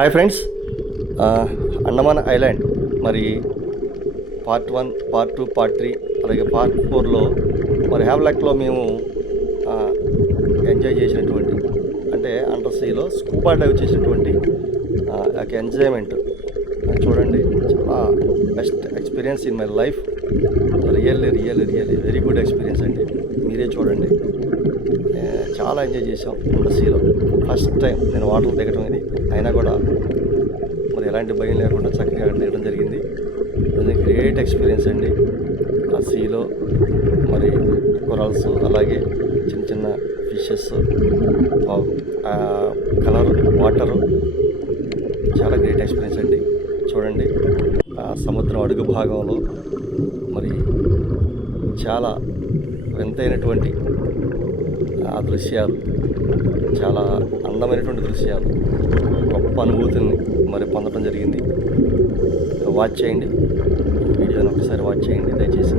Hi friends, Andaman island మరి part 1, part 2, part 3 అలాగే part 4లో మరి హ్యావ్లాక్లో మేము ఎంజాయ్ చేసినటువంటి అంటే అండర్ సీలో స్కూబా డైవ్ చేసినటువంటి ఒక ఎంజాయ్మెంట్ చూడండి. చాలా best experience in my life. Really very good experience అండి. మీరే చూడండి. చాలా ఎంజాయ్ చేసాం అండర్ సీలో. ఫస్ట్ టైం నేను వాటర్ దిగటం ఇది, అయినా కూడా మరి ఎలాంటి భయం లేకుండా చక్కగా అక్కడ దిగడం జరిగింది. అది గ్రేట్ ఎక్స్పీరియన్స్ అండి. ఆ సీలో మరి కొరల్స్, అలాగే చిన్న చిన్న ఫిషెస్, కలర్ వాటరు, చాలా గ్రేట్ ఎక్స్పీరియన్స్ అండి. చూడండి, ఆ సముద్రం అడుగు భాగంలో మరి చాలా వింతైనటువంటి ఆ దృశ్యాలు, చాలా అందమైనటువంటి దృశ్యాలు, గొప్ప అనుభూతిని మరి పొందడం జరిగింది. వాచ్ చేయండి, వీడియోని ఒకసారి వాచ్ చేయండి దయచేసి.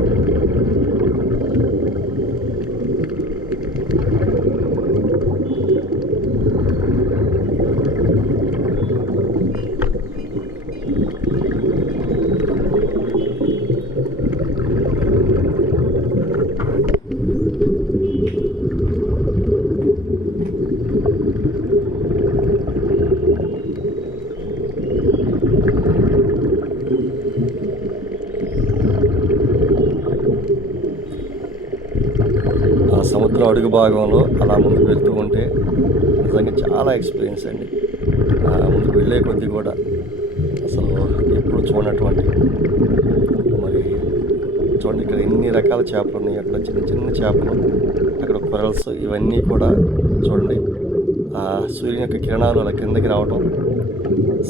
సముద్రం అడుగు భాగంలో అలా ముందుకు వెళ్తూ ఉంటే నిజంగా చాలా ఎక్స్పీరియన్స్ అండి. ముందుకు వెళ్ళే కొద్దీ కూడా అసలు ఎప్పుడు చూడనటువంటి మరి చూడండి, ఇక్కడ ఎన్ని రకాల చేపలు ఉన్నాయి. అక్కడ చిన్న చిన్న చేపలు, అక్కడ కొరల్స్, ఇవన్నీ కూడా చూడండి. ఆ సూర్యుని యొక్క కిరణాలు అలా కిందకి రావడం,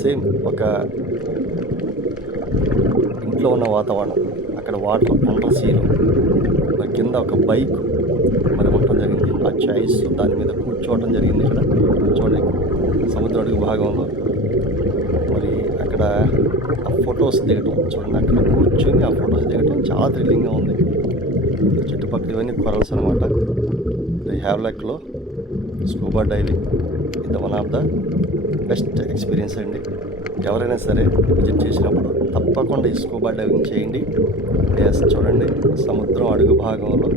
సేమ్ ఒక ఇంట్లో ఉన్న వాతావరణం. అక్కడ వాటర్ అండర్ సీలో మరి కింద ఒక బైక్ మరి ఉండటం జరిగింది. ఆ చైర్స్, దాని మీద కూర్చోవడం జరిగింది. ఇక్కడ చూడండి, సముద్ర అడుగు భాగంలో మరి అక్కడ ఆ ఫొటోస్ దిగటం చూడండి. అక్కడ కూర్చొని ఆ ఫొటోస్ దిగటం చాలా థ్రిల్లింగ్గా ఉంది. చుట్టుపక్కల ఇవన్నీ కొరల్స్ అనమాట. ఇది హ్యావ్లాక్లో స్కూబా డైవింగ్ ఇది one of the best experience అండి. ఎవరైనా సరే విజిట్ చేసినప్పుడు తప్పకుండా ఈ స్కూబా డైవింగ్ చేయండి. చూడండి, సముద్రం అడుగు భాగంలో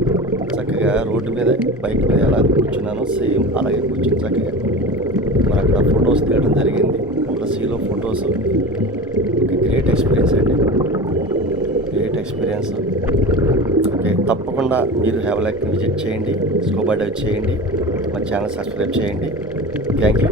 చక్కగా రోడ్డు మీద బైక్ మీద ఎలా కూర్చున్నానో సేమ్ అలాగే కూర్చుని చక్కగా మరి అక్కడ ఫొటోస్ తీయడం జరిగింది. అంత సీలో ఫొటోస్, గ్రేట్ ఎక్స్పీరియన్స్ అండి, గ్రేట్ ఎక్స్పీరియన్స్. ఓకే, తప్పకుండా మీరు హ్యావ్లాక్ని విజిట్ చేయండి, స్కూబా డైవ్ చేయండి, మా ఛానల్ సబ్స్క్రైబ్ చేయండి. Thank you.